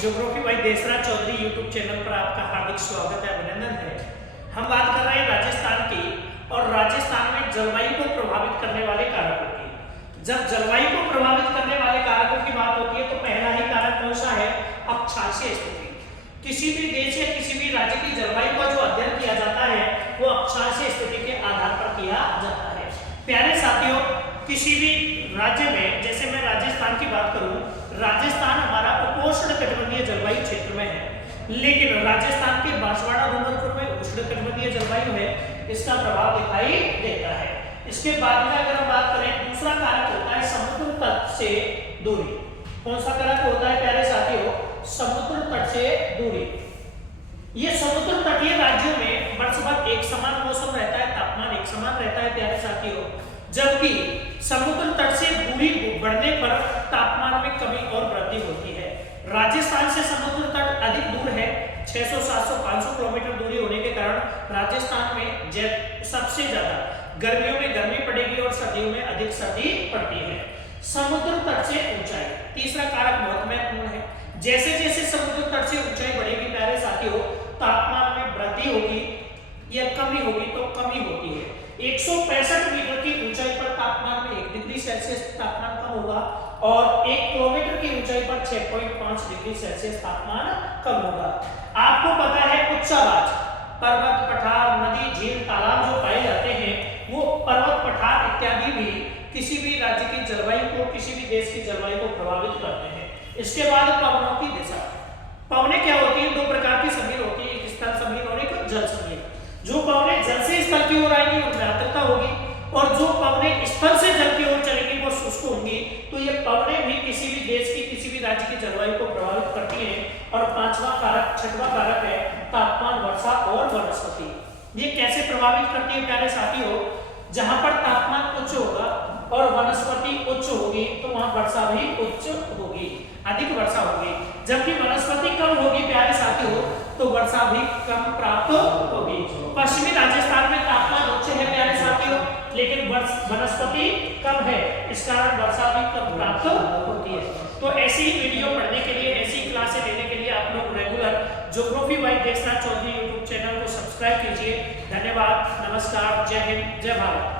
Geography by Desraj Chaudhary YouTube channel पर आपका हार्दिक स्वागत है, अभिनंदन है। हम बात कर रहे हैं राजस्थान की और राजस्थान में जलवायु को प्रभावित करने वाले कारकों की। जब जलवायु को प्रभावित करने वाले कारकों की बात होती है तो पहला ही कारक कौन सा है? अक्षांशीय स्थिति। किसी भी देश या किसी भी राज्य की जलवायु का जो अध्ययन किया जाता है वो अक्षांशीय स्थिति के आधार पर किया जाता है। प्यारे साथियों, किसी भी राज्य में, जैसे मैं राजस्थान की बात करूं, राजस्थान हमारा उपोष्णकटिबंधीय जलवायु क्षेत्र में है, लेकिन राजस्थान के बांसवाड़ा डूंगरपुर में उष्णकटिबंधीय जलवायु है, इसका प्रभाव दिखाई देता है। इसके बाद में अगर हम बात करें, दूसरा कारक होता है समुद्र तट से दूरी। कौन सा कारक होता है प्यारे साथियों? समुद्र तट से दूरी। ये समुद्र तटीय राज्यों में वर्ष भर एक समान मौसम रहता है, तापमान एक समान रहता है प्यारे साथियों, जबकि समुद्र तट से दूरी बढ़ने पर तापमान में कमी और वृद्धि होती है। राजस्थान से समुद्र तट अधिक दूर है, 600, 700, 500 किलोमीटर दूरी होने के कारण राजस्थान में सबसे ज्यादा गर्मियों में गर्मी पड़ेगी और सर्दियों में अधिक सर्दी पड़ती है। समुद्र तट से ऊंचाई, तीसरा कारक बहुत महत्वपूर्ण है। जैसे जैसे समुद्र तट से ऊंचाई बढ़ेगी प्यारे साथियों, तापमान में वृद्धि होगी या कमी होगी तो कमी होती है। 165 मीटर की ऊंचाई पर तापमान में 1 डिग्री सेल्सियस तापमान कम होगा और 1 किलोमीटर की ऊंचाई पर 6.5 डिग्री सेल्सियस तापमान कम होगा। आपको पता है उच्च आवाज, पर्वत, पठार, नदी, झील, तालाब जो पाए जाते हैं वो पर्वत, पठार इत्यादि भी किसी भी राज्य की जलवायु को, किसी भी देश की जलवायु को प्रभावित करते हैं। इसके बाद पवनों की दिशा। पवनें क्या होती है? 2 प्रकार की समीर होती है, एक स्थल समीर और एक जल समीर। जो पवनें जल से स्थल की ओर आएंगी उनमें आर्द्रता होगी और जो पवनें स्थल से जल की ओर चलेंगी वो शुष्क होंगी। तो ये पवनें भी किसी भी देश की, किसी भी राज्य की जलवायु को प्रभावित करती हैं। और छठवां कारक है तापमान, वर्षा और वनस्पति। ये कैसे प्रभावित करती है प्यारे साथियों? जहां पर तापमान उच्च होगा और वनस्पति उच्च होगी तो वहां वर्षा भी उच्च होगी, अधिक वर्षा होगी। जबकि वनस्पति कम होगी प्यारे साथियों तो वर्षा भी कम प्राप्त होगी। पश्चिमी राजस्थान में तापमान उच्च है प्यारे साथियों, लेकिन वनस्पति कम है, इस कारण वर्षा भी कम प्राप्त होती है। तो ऐसी ही वीडियो पढ़ने के लिए, ऐसी क्लासें लेने के लिए आप लोग regular geography by Desraj Chaudhary YouTube channel को सब्सक्राइब कीजिए। धन्यवाद, नमस्कार, जय हिंद, जय भारत।